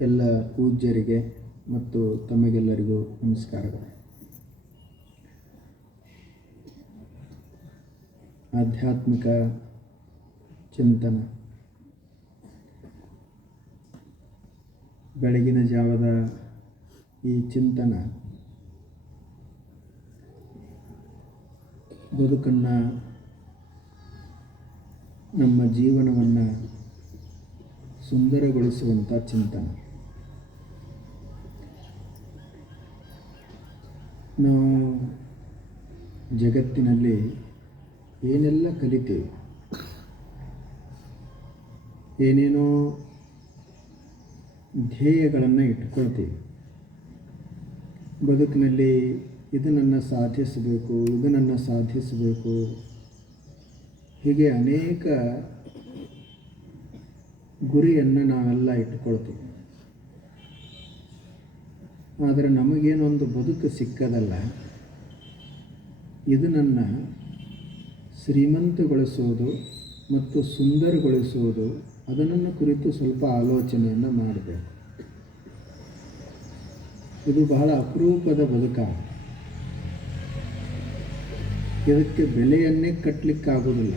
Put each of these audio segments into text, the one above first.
ಎಲ್ಲ ಪೂಜ್ಯರಿಗೆ ಮತ್ತು ತಮಗೆಲ್ಲರಿಗೂ ನಮಸ್ಕಾರಗಳು. ಆಧ್ಯಾತ್ಮಿಕ ಚಿಂತನ ಬೆಳಗಿನ ಜಾವದ ಈ ಚಿಂತನ ಬದುಕನ್ನು, ನಮ್ಮ ಜೀವನವನ್ನು ಸುಂದರಗೊಳಿಸುವಂಥ ಚಿಂತನ. ನಾವು ಜಗತ್ತಿನಲ್ಲಿ ಏನೆಲ್ಲ ಕಲಿತೇವೆ, ಏನೇನೋ ಧ್ಯೇಯಗಳನ್ನು ಇಟ್ಕೊಳ್ತೀವಿ. ಬದುಕಿನಲ್ಲಿ ಇದನ್ನು ಸಾಧಿಸಬೇಕು, ಇದನ್ನು ಸಾಧಿಸಬೇಕು, ಹೀಗೆ ಅನೇಕ ಗುರಿಯನ್ನು ನಾವೆಲ್ಲ ಇಟ್ಕೊಳ್ತೀವಿ. ಆದರೆ ನಮಗೇನೊಂದು ಬದುಕು ಸಿಕ್ಕದಲ್ಲ, ಇದನ್ನು ಶ್ರೀಮಂತಗೊಳಿಸೋದು ಮತ್ತು ಸುಂದರಗೊಳಿಸುವುದು, ಅದನ್ನು ಕುರಿತು ಸ್ವಲ್ಪ ಆಲೋಚನೆಯನ್ನು ಮಾಡಬೇಕು. ಇದು ಬಹಳ ಅಪರೂಪದ ಬದುಕ. ಇದಕ್ಕೆ ಬೆಲೆಯನ್ನೇ ಕಟ್ಟಲಿಕ್ಕಾಗೋದಿಲ್ಲ.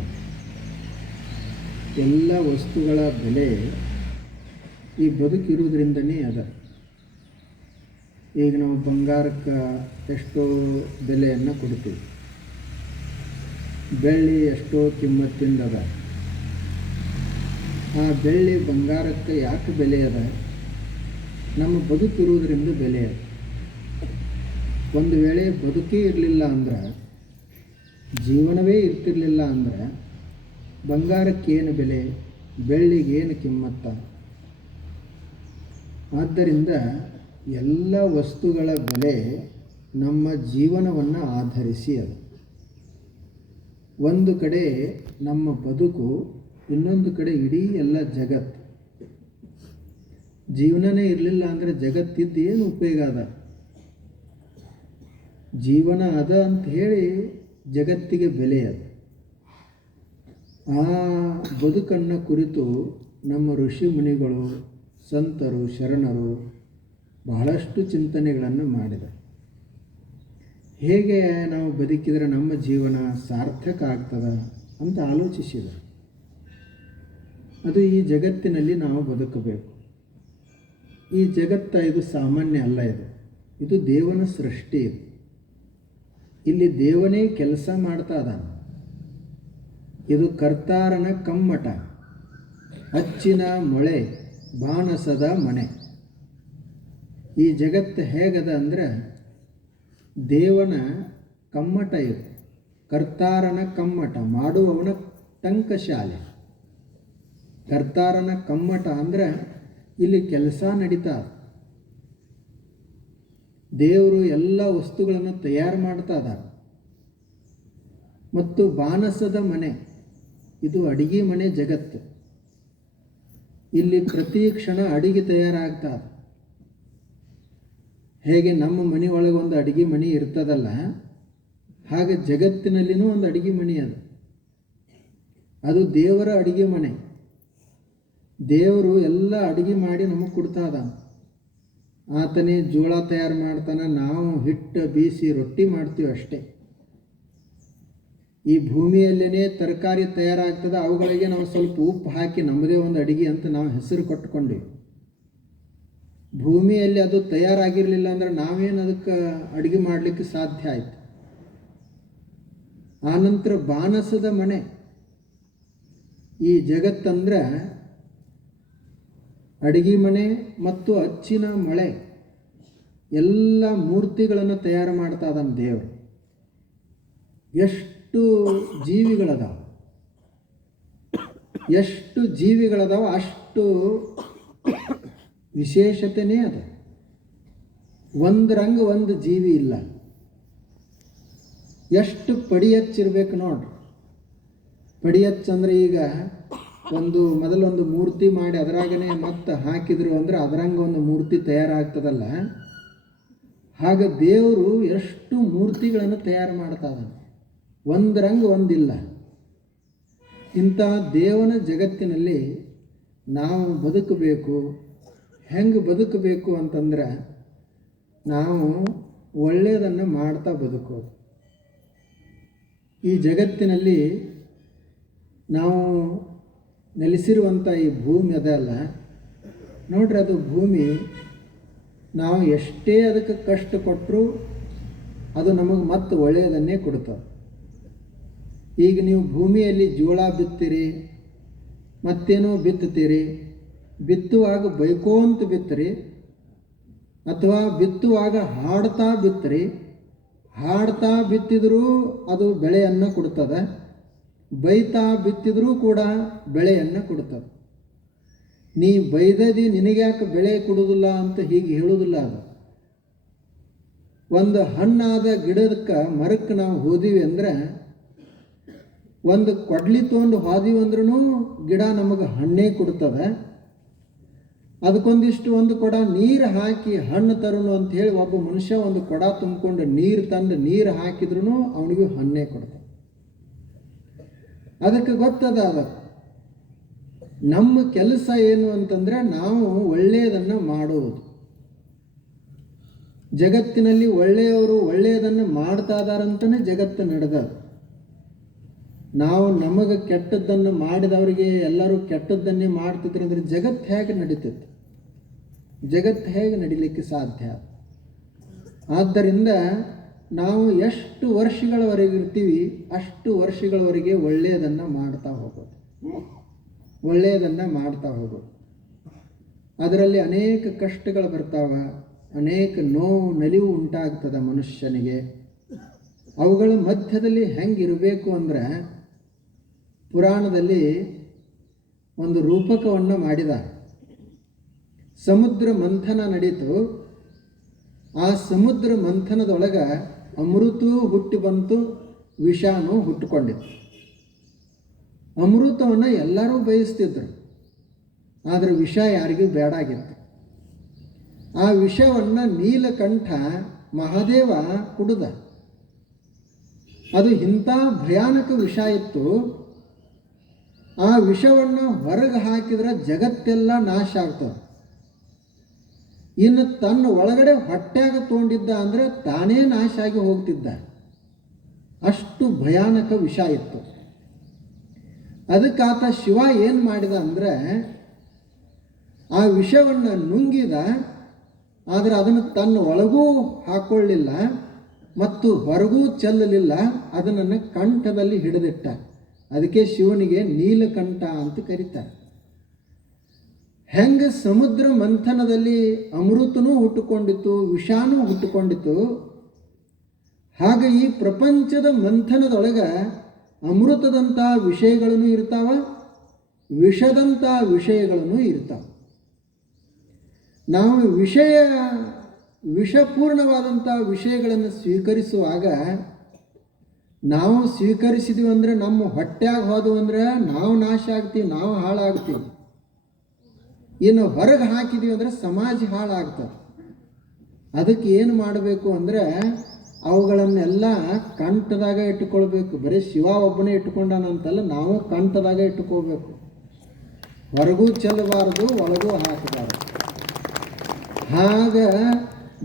ಎಲ್ಲ ವಸ್ತುಗಳ ಬೆಲೆ ಈ ಬದುಕಿರುವುದರಿಂದನೇ ಅದ. ಈಗ ನಾವು ಬಂಗಾರಕ್ಕೆ ಎಷ್ಟೋ ಬೆಲೆಯನ್ನು ಕೊಡ್ತೀವಿ, ಬೆಳ್ಳಿ ಎಷ್ಟೋ ಕಿಮ್ಮತ್ತಿಂದದ. ಆ ಬೆಳ್ಳಿ ಬಂಗಾರಕ್ಕೆ ಯಾಕೆ ಬೆಲೆ ಅದ? ನಮ್ಮ ಬದುಕಿರುವುದರಿಂದ ಬೆಲೆ ಅದ. ಒಂದು ವೇಳೆ ಬದುಕೇ ಇರಲಿಲ್ಲ ಅಂದ್ರೆ, ಜೀವನವೇ ಇರ್ತಿರಲಿಲ್ಲ ಅಂದ್ರೆ, ಬಂಗಾರಕ್ಕೇನು ಬೆಲೆ, ಬೆಳ್ಳಿಗೇನು ಕಿಮ್ಮತ್ತ? ಆದ್ದರಿಂದ ಎಲ್ಲ ವಸ್ತುಗಳ ಬೆಲೆ ನಮ್ಮ ಜೀವನವನ್ನು ಆಧರಿಸಿ ಅದು. ಒಂದು ಕಡೆ ನಮ್ಮ ಬದುಕು, ಇನ್ನೊಂದು ಕಡೆ ಇಡೀ ಎಲ್ಲ ಜಗತ್ತು. ಜೀವನನೇ ಇರಲಿಲ್ಲ ಅಂದರೆ ಜಗತ್ತಿದ್ದು ಏನು ಉಪಯೋಗ ಅದ? ಜೀವನ ಅದ ಅಂತ ಹೇಳಿ ಜಗತ್ತಿಗೆ ಬೆಲೆ ಅದ. ಆ ಬದುಕನ್ನು ಕುರಿತು ನಮ್ಮ ಋಷಿ ಮುನಿಗಳು, ಸಂತರು, ಶರಣರು ಬಹಳಷ್ಟು ಚಿಂತನೆಗಳನ್ನು ಮಾಡಿದ್ದಾರೆ. ಹೇಗೆ ನಾವು ಬದುಕಿದರೆ ನಮ್ಮ ಜೀವನ ಸಾರ್ಥಕ ಆಗ್ತದ ಅಂತ ಆಲೋಚಿಸಿದರು. ಅದು ಈ ಜಗತ್ತಿನಲ್ಲಿ ನಾವು ಬದುಕಬೇಕು. ಈ ಜಗತ್ತು ಇದು ಸಾಮಾನ್ಯ ಅಲ್ಲ. ಇದು ದೇವನ ಸೃಷ್ಟಿ. ಇಲ್ಲಿ ದೇವನೇ ಕೆಲಸ ಮಾಡ್ತಾ ಇದ್ದಾನೆ. ಇದು ಕರ್ತಾರನ ಕಮ್ಮಟ, ಅಚ್ಚಿನ ಮೊಳೆ, ಬಾಣಸದ ಮನೆ. ಈ ಜಗತ್ತು ಹೇಗದ ಅಂದರೆ ದೇವನ ಕಮ್ಮಟ ಇದು, ಕರ್ತಾರನ ಕಮ್ಮಟ, ಮಾಡುವವನ ಟಂಕಶಾಲೆ. ಕರ್ತಾರನ ಕಮ್ಮಟ ಅಂದರೆ ಇಲ್ಲಿ ಕೆಲಸ ನಡೀತಾ. ದೇವರು ಎಲ್ಲ ವಸ್ತುಗಳನ್ನು ತಯಾರು ಮಾಡ್ತಾ ಇದ್ದಾರೆ. ಮತ್ತು ಬಾನಸದ ಮನೆ, ಇದು ಅಡಿಗೆ ಮನೆ ಜಗತ್ತು. ಇಲ್ಲಿ ಪ್ರತಿ ಕ್ಷಣ ಅಡಿಗೆ ತಯಾರಾಗ್ತಾ. ಹೇಗೆ ನಮ್ಮ ಮನೆಯೊಳಗೆ ಒಂದು ಅಡಿಗೆ ಮನೆ ಇರ್ತದಲ್ಲ, ಹಾಗೆ ಜಗತ್ತಿನಲ್ಲಿನೂ ಒಂದು ಅಡಿಗೆ ಮನೆ ಅದು. ಅದು ದೇವರ ಅಡಿಗೆ ಮನೆ. ದೇವರು ಎಲ್ಲ ಅಡಿಗೆ ಮಾಡಿ ನಮಗೆ ಕೊಡ್ತಾ ಇದ್ದಾನೆ. ಆತನೇ ಜೋಳ ತಯಾರು ಮಾಡ್ತಾನೆ, ನಾವು ಹಿಟ್ಟು ಬೀಸಿ ರೊಟ್ಟಿ ಮಾಡ್ತೀವಿ ಅಷ್ಟೇ. ಈ ಭೂಮಿಯಲ್ಲೇ ತರಕಾರಿ ತಯಾರಾಗ್ತದೆ, ಅವುಗಳಿಗೆ ನಾವು ಸ್ವಲ್ಪ ಉಪ್ಪು ಹಾಕಿ ನಮ್ಮದೇ ಒಂದು ಅಡಿಗೆ ಅಂತ ನಾವು ಹೆಸರು ಕೊಟ್ಕೊಂಡ್ವಿ. ಭೂಮಿಯಲ್ಲಿ ಅದು ತಯಾರಾಗಿರಲಿಲ್ಲ ಅಂದರೆ ನಾವೇನು ಅದಕ್ಕೆ ಅಡುಗೆ ಮಾಡಲಿಕ್ಕೆ ಸಾಧ್ಯ ಆಯಿತು? ಆನಂತರ ಬಾನಸದ ಮನೆ. ಈ ಜಗತ್ತಂದ್ರೆ ಅಡಿಗೆ ಮನೆ ಮತ್ತು ಅಚ್ಚಿನ ಮೊಳೆ, ಎಲ್ಲ ಮೂರ್ತಿಗಳನ್ನು ತಯಾರು ಮಾಡ್ತಾ ಇದ್ದಾನೆ ದೇವರು. ಎಷ್ಟು ಜೀವಿಗಳದಾವ ಅಷ್ಟು ವಿಶೇಷತೆಯೇ ಅದು. ಒಂದರಂಗ ಒಂದು ಜೀವಿ ಇಲ್ಲ. ಎಷ್ಟು ಪಡಿಯಚ್ಚಿರ್ಬೇಕು ನೋಡ್ರಿ. ಪಡಿಯಚ್ಚಂದ್ರೆ ಈಗ ಮೊದಲೊಂದು ಮೂರ್ತಿ ಮಾಡಿ ಅದರಾಗನೇ ಮತ್ತೆ ಹಾಕಿದ್ರು ಅಂದರೆ ಅದರಂಗ ಒಂದು ಮೂರ್ತಿ ತಯಾರಾಗ್ತದಲ್ಲ, ಹಾಗೆ ದೇವರು ಎಷ್ಟು ಮೂರ್ತಿಗಳನ್ನು ತಯಾರು ಮಾಡ್ತಾ ಇದ್ದಾನೆ. ಒಂದರಂಗ ಒಂದಿಲ್ಲ. ಇಂಥ ದೇವನ ಜಗತ್ತಿನಲ್ಲಿ ನಾವು ಬದುಕಬೇಕು. ಹೆಂಗೆ ಬದುಕಬೇಕು ಅಂತಂದ್ರೆ ನಾವು ಒಳ್ಳೆಯದನ್ನು ಮಾಡ್ತಾ ಬದುಕೋದು. ಈ ಜಗತ್ತಿನಲ್ಲಿ ನಾವು ನೆಲೆಸಿರುವಂಥ ಈ ಭೂಮಿ ಅದಲ್ಲ ನೋಡ್ರಿ, ಅದು ಭೂಮಿ ನಾವು ಎಷ್ಟೇ ಅದಕ್ಕೆ ಕಷ್ಟ ಕೊಟ್ಟರೂ ಅದು ನಮಗೆ ಮತ್ತೆ ಒಳ್ಳೆಯದನ್ನೇ ಕೊಡ್ತದೆ. ಈಗ ನೀವು ಭೂಮಿಯಲ್ಲಿ ಜೋಳ ಬಿತ್ತೀರಿ, ಮತ್ತೇನೋ ಬಿತ್ತುತ್ತೀರಿ, ಬಿತ್ತುವಾಗ ಬೈಕೋಂತ ಬಿತ್ತರಿ ಅಥವಾ ಬಿತ್ತುವಾಗ ಹಾಡ್ತಾ ಬಿತ್ತರಿ, ಹಾಡ್ತಾ ಬಿತ್ತಿದರೂ ಅದು ಬೆಳೆಯನ್ನು ಕೊಡ್ತದೆ, ಬೈತಾ ಬಿತ್ತಿದರೂ ಕೂಡ ಬೆಳೆಯನ್ನು ಕೊಡ್ತದೆ. ನೀ ಬೈದದಿ ನಿನಗ್ಯಾಕೆ ಬೆಳೆ ಕೊಡುವುದಿಲ್ಲ ಅಂತ ಹೀಗೆ ಹೇಳುವುದಿಲ್ಲ. ಅದು ಒಂದು ಹಣ್ಣಾದ ಗಿಡದಕ್ಕೆ ಮರಕ್ಕೆ ನಾವು ಹೋದಿವಿ ಅಂದರೆ, ಒಂದು ಕೊಡ್ಲಿ ತೊಗೊಂಡು ಹೋದಿವಿ ಅಂದ್ರೂ ಗಿಡ ನಮಗೆ ಹಣ್ಣೇ ಕೊಡ್ತದೆ. ಅದಕ್ಕೊಂದಿಷ್ಟು ಒಂದು ಕೊಡ ನೀರು ಹಾಕಿ ಹಣ್ಣು ತರೋನು ಅಂತ ಹೇಳಿ ಒಬ್ಬ ಮನುಷ್ಯ ಒಂದು ಕೊಡ ತುಂಬಿಕೊಂಡು ನೀರು ತಂದು ನೀರು ಹಾಕಿದ್ರೂ ಅವನಿಗೂ ಹಣ್ಣೇ ಕೊಡ್ತದೆ. ಅದಕ್ಕೆ ಗೊತ್ತದ. ನಮ್ಮ ಕೆಲಸ ಏನು ಅಂತಂದರೆ ನಾವು ಒಳ್ಳೆಯದನ್ನು ಮಾಡುವುದು. ಜಗತ್ತಿನಲ್ಲಿ ಒಳ್ಳೆಯವರು ಒಳ್ಳೆಯದನ್ನು ಮಾಡ್ತಾ ಇದ್ದಾರಂತಲೇ ಜಗತ್ತು ನಡೆದ. ನಾವು ನಮಗೆ ಕೆಟ್ಟದ್ದನ್ನು ಮಾಡಿದವರಿಗೆ ಎಲ್ಲರೂ ಕೆಟ್ಟದ್ದನ್ನೇ ಮಾಡ್ತಿದ್ರು ಅಂದರೆ ಜಗತ್ತು ಹೇಗೆ ನಡೀತಿತ್ತು? ಜಗತ್ತು ಹೇಗೆ ನಡೀಲಿಕ್ಕೆ ಸಾಧ್ಯ? ಆದ್ದರಿಂದ ನಾವು ಎಷ್ಟು ವರ್ಷಗಳವರೆಗೆ ಇರ್ತೀವಿ ಅಷ್ಟು ವರ್ಷಗಳವರೆಗೆ ಒಳ್ಳೆಯದನ್ನು ಮಾಡ್ತಾ ಹೋಗೋದು, ಒಳ್ಳೆಯದನ್ನು ಮಾಡ್ತಾ ಹೋಗೋದು. ಅದರಲ್ಲಿ ಅನೇಕ ಕಷ್ಟಗಳು ಬರ್ತಾವೆ, ಅನೇಕ ನೋವು ನಲಿವು ಉಂಟಾಗ್ತದೆ ಮನುಷ್ಯನಿಗೆ. ಅವುಗಳ ಮಧ್ಯದಲ್ಲಿ ಹೆಂಗಿರಬೇಕು ಅಂದರೆ, ಪುರಾಣದಲ್ಲಿ ಒಂದು ರೂಪಕವನ್ನು ಮಾಡಿದ್ದಾರೆ. ಸಮುದ್ರ ಮಂಥನ ನಡೀತು. ಆ ಸಮುದ್ರ ಮಂಥನದೊಳಗೆ ಅಮೃತೂ ಹುಟ್ಟಿ ಬಂತು, ವಿಷಾನೂ ಹುಟ್ಟುಕೊಂಡಿತ್ತು. ಅಮೃತವನ್ನು ಎಲ್ಲರೂ ಬಯಸ್ತಿದ್ರು, ಆದರೆ ವಿಷ ಯಾರಿಗೂ ಬೇಡಾಗಿತ್ತು. ಆ ವಿಷವನ್ನು ನೀಲಕಂಠ ಮಹಾದೇವ ಕುಡಿದ. ಅದು ಇಂಥ ಭಯಾನಕ ವಿಷ ಇತ್ತು. ಆ ವಿಷವನ್ನು ಹೊರಗೆ ಹಾಕಿದ್ರೆ ಜಗತ್ತೆಲ್ಲ ನಾಶ ಆಗ್ತದೆ. ಇನ್ನು ತನ್ನ ಒಳಗಡೆ ಹೊಟ್ಟೆಯಾಗ ತೊಗೊಂಡಿದ್ದ ಅಂದರೆ ತಾನೇ ನಾಶ ಆಗಿ ಹೋಗ್ತಿದ್ದ. ಅಷ್ಟು ಭಯಾನಕ ವಿಷ ಇತ್ತು. ಅದಕ್ಕಾತ ಶಿವ ಏನು ಮಾಡಿದ ಅಂದರೆ, ಆ ವಿಷವನ್ನು ನುಂಗಿದ, ಆದರೆ ಅದನ್ನು ತನ್ನ ಒಳಗೂ ಹಾಕೊಳ್ಳಿಲ್ಲ ಮತ್ತು ಹೊರಗೂ ಚೆಲ್ಲಲಿಲ್ಲ. ಅದನ್ನು ಕಂಠದಲ್ಲಿ ಹಿಡಿದಿಟ್ಟ. ಅದಕ್ಕೆ ಶಿವನಿಗೆ ನೀಲಕಂಠ ಅಂತ ಕರೀತಾರೆ. ಹೆಂಗೆ ಸಮುದ್ರ ಮಂಥನದಲ್ಲಿ ಅಮೃತನೂ ಹುಟ್ಟುಕೊಂಡಿತ್ತು, ವಿಷಾನೂ ಹುಟ್ಟುಕೊಂಡಿತ್ತು, ಹಾಗೆ ಈ ಪ್ರಪಂಚದ ಮಂಥನದೊಳಗೆ ಅಮೃತದಂಥ ವಿಷಯಗಳೂ ಇರ್ತಾವ, ವಿಷದಂಥ ವಿಷಯಗಳೂ ಇರ್ತಾವೆ. ನಾವು ವಿಷಪೂರ್ಣವಾದಂಥ ವಿಷಯಗಳನ್ನು ಸ್ವೀಕರಿಸುವಾಗ, ನಾವು ಸ್ವೀಕರಿಸಿದ್ವಿ ಅಂದರೆ ನಮ್ಮ ಹೊಟ್ಟೆಯಾಗ ಹೋದವು ಅಂದರೆ ನಾವು ನಾಶ ಆಗ್ತೀವಿ, ನಾವು ಹಾಳಾಗ್ತೀವಿ. ಇನ್ನು ಹೊರಗೆ ಹಾಕಿದ್ವಿ ಅಂದರೆ ಸಮಾಜ ಹಾಳಾಗ್ತದೆ. ಅದಕ್ಕೆ ಏನು ಮಾಡಬೇಕು ಅಂದರೆ, ಅವುಗಳನ್ನೆಲ್ಲ ಕಂಠದಾಗ ಇಟ್ಟುಕೊಳ್ಬೇಕು. ಬರೀ ಶಿವ ಒಬ್ಬನೇ ಇಟ್ಟುಕೊಂಡಾನಂತಲ್ಲ, ನಾವು ಕಂಠದಾಗ ಇಟ್ಟುಕೋಬೇಕು. ಹೊರಗೂ ಚೆಲ್ಲಬಾರದು, ಒಳಗೂ ಹಾಕಬಾರದು. ಹಾಗೆ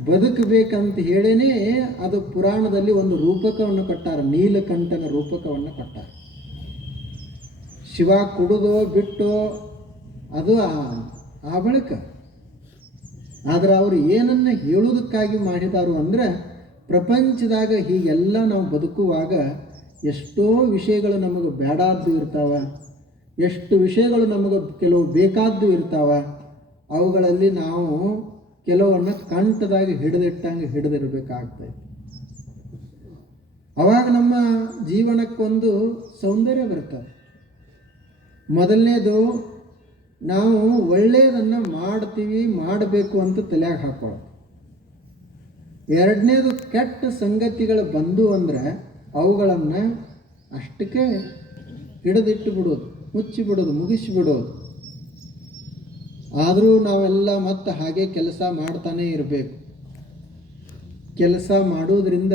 ಬದುಕಬೇಕಂತ ಹೇಳೇನೆ ಅದು ಪುರಾಣದಲ್ಲಿ ಒಂದು ರೂಪಕವನ್ನು ಕೊಟ್ಟಾರ, ನೀಲಕಂಠನ ರೂಪಕವನ್ನು ಕೊಟ್ಟಾರ. ಶಿವ ಕುಡಿದೋ ಬಿಟ್ಟೋ ಅದು ಆ ಬಳಿಕ. ಆದರೆ ಅವರು ಏನನ್ನು ಹೇಳುವುದಕ್ಕಾಗಿ ಮಾಡಿದಾರು ಅಂದರೆ, ಪ್ರಪಂಚದಾಗ ಹೀಗೆಲ್ಲ ನಾವು ಬದುಕುವಾಗ ಎಷ್ಟೋ ವಿಷಯಗಳು ನಮಗೆ ಬೇಡಾದ್ದು ಇರ್ತಾವ, ಎಷ್ಟು ವಿಷಯಗಳು ನಮಗೆ ಕೆಲವು ಬೇಕಾದ್ದು ಇರ್ತಾವ. ಅವುಗಳಲ್ಲಿ ನಾವು ಕೆಲವನ್ನು ಕಂಠದಾಗಿ ಹಿಡಿದಿಟ್ಟಂಗೆ ಹಿಡಿದಿರಬೇಕಾಗ್ತದೆ. ಅವಾಗ ನಮ್ಮ ಜೀವನಕ್ಕೊಂದು ಸೌಂದರ್ಯ ಬರ್ತದೆ. ಮೊದಲನೇದು, ನಾವು ಒಳ್ಳೆಯದನ್ನು ಮಾಡ್ತೀವಿ, ಮಾಡಬೇಕು ಅಂತ ತಲೆಯಾಗ ಹಾಕೊಳ್ಳೋದು. ಎರಡನೇದು, ಕೆಟ್ಟ ಸಂಗತಿಗಳು ಬಂದು ಅಂದರೆ ಅವುಗಳನ್ನು ಅಷ್ಟಕ್ಕೆ ಹಿಡಿದಿಟ್ಟು ಬಿಡೋದು, ಮುಚ್ಚಿಬಿಡೋದು, ಮುಗಿಸಿಬಿಡೋದು. ಆದರೂ ನಾವೆಲ್ಲ ಮತ್ತೆ ಹಾಗೆ ಕೆಲಸ ಮಾಡ್ತಾನೇ ಇರಬೇಕು. ಕೆಲಸ ಮಾಡುವುದರಿಂದ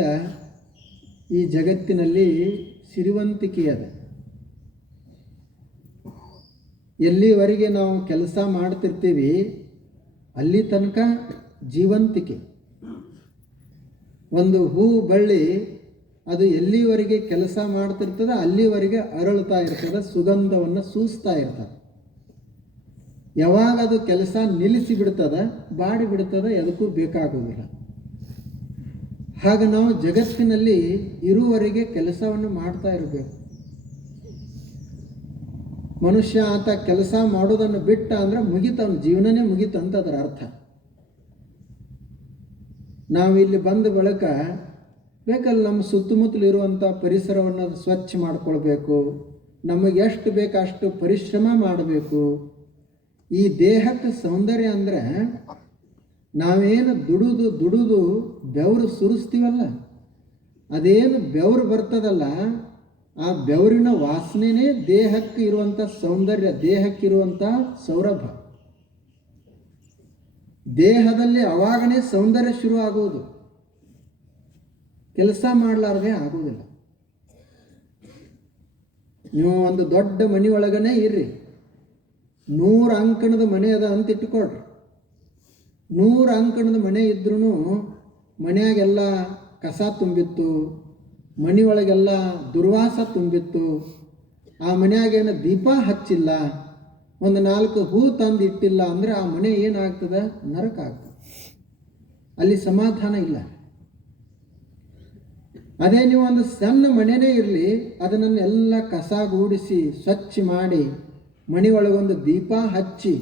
ಈ ಜಗತ್ತಿನಲ್ಲಿ ಸಿರಿವಂತಿಕೆ ಅದ. ಎಲ್ಲಿವರೆಗೆ ನಾವು ಕೆಲಸ ಮಾಡ್ತಿರ್ತೀವಿ ಅಲ್ಲಿ ತನಕ ಜೀವಂತಿಕೆ. ಒಂದು ಹೂ ಬಳ್ಳಿ ಅದು ಎಲ್ಲಿವರೆಗೆ ಕೆಲಸ ಮಾಡ್ತಿರ್ತದೆ ಅಲ್ಲಿವರೆಗೆ ಅರಳುತ್ತಾ ಇರ್ತದೆ, ಸುಗಂಧವನ್ನು ಸೂಸ್ತಾ ಇರ್ತದೆ. ಯಾವಾಗ ಅದು ಕೆಲಸ ನಿಲ್ಲಿಸಿ ಬಿಡ್ತದೆ, ಬಾಡಿ ಬಿಡ್ತದೆ, ಎದಕ್ಕೂ ಬೇಕಾಗೋದಿಲ್ಲ. ಹಾಗೆ ನಾವು ಜಗತ್ತಿನಲ್ಲಿ ಇರುವವರೆಗೆ ಕೆಲಸವನ್ನು ಮಾಡ್ತಾ ಇರಬೇಕು. ಮನುಷ್ಯ ಆತ ಕೆಲಸ ಮಾಡೋದನ್ನು ಬಿಟ್ಟ ಅಂದ್ರೆ ಮುಗಿತವನ ಜೀವನನೇ ಮುಗಿತಂತ ಅದರ ಅರ್ಥ. ನಾವಿಲ್ಲಿ ಬಂದ ಬಳಿಕ ಬೇಕಲ್ಲ ನಮ್ಮ ಸುತ್ತಮುತ್ತಲು ಇರುವಂಥ ಪರಿಸರವನ್ನು ಸ್ವಚ್ಛ ಮಾಡ್ಕೊಳ್ಬೇಕು. ನಮಗೆ ಎಷ್ಟು ಬೇಕು ಅಷ್ಟು ಪರಿಶ್ರಮ ಮಾಡಬೇಕು. ಈ ದೇಹಕ್ಕೆ ಸೌಂದರ್ಯ ಅಂದರೆ ನಾವೇನು ದುಡಿದು ಬೆವರು ಸುರಿಸ್ತೀವಲ್ಲ, ಅದೇನು ಬೆವರು ಬರ್ತದಲ್ಲ, ಆ ಬೆವರಿನ ವಾಸನೆನೇ ದೇಹಕ್ಕೆ ಇರುವಂಥ ಸೌಂದರ್ಯ, ದೇಹಕ್ಕಿರುವಂಥ ಸೌರಭ. ದೇಹದಲ್ಲಿ ಅವಾಗನೇ ಸೌಂದರ್ಯ ಶುರು ಆಗುವುದು, ಕೆಲಸ ಮಾಡಲಾರದೆ ಆಗುವುದಿಲ್ಲ. ನೀವು ಒಂದು ದೊಡ್ಡ ಮನೆಯೊಳಗನೆ ಇರ್ರಿ, 100 ಅಂಕಣದ ಮನೆ ಅದ ಅಂತ ಇಟ್ಟುಕೊಳ್ರಿ. 100 ಅಂಕಣದ ಮನೆ ಇದ್ರೂ ಮನೆಯಾಗೆಲ್ಲ ಕಸ ತುಂಬಿತ್ತು, ಮನೆಯೊಳಗೆಲ್ಲ ದುರ್ವಾಸ ತುಂಬಿತ್ತು, ಆ ಮನೆಯಾಗೇನು ದೀಪ ಹಚ್ಚಿಲ್ಲ, ಒಂದು 4 ಹೂ ತಂದು ಇಟ್ಟಿಲ್ಲ ಅಂದರೆ ಆ ಮನೆ ಏನಾಗ್ತದೆ? ನರಕ ಆಗ್ತದೆ. ಅಲ್ಲಿ ಸಮಾಧಾನ ಇಲ್ಲ. ಅದೇ ನೀವು ಒಂದು ಸಣ್ಣ ಮನೆಯೇ ಇರಲಿ, ಅದನ್ನೆಲ್ಲ ಕಸ ಗೂಡಿಸಿ ಸ್ವಚ್ಛ ಮಾಡಿ ಮನೆಯೊಳಗೊಂದು ದೀಪ ಹಚ್ಚಿ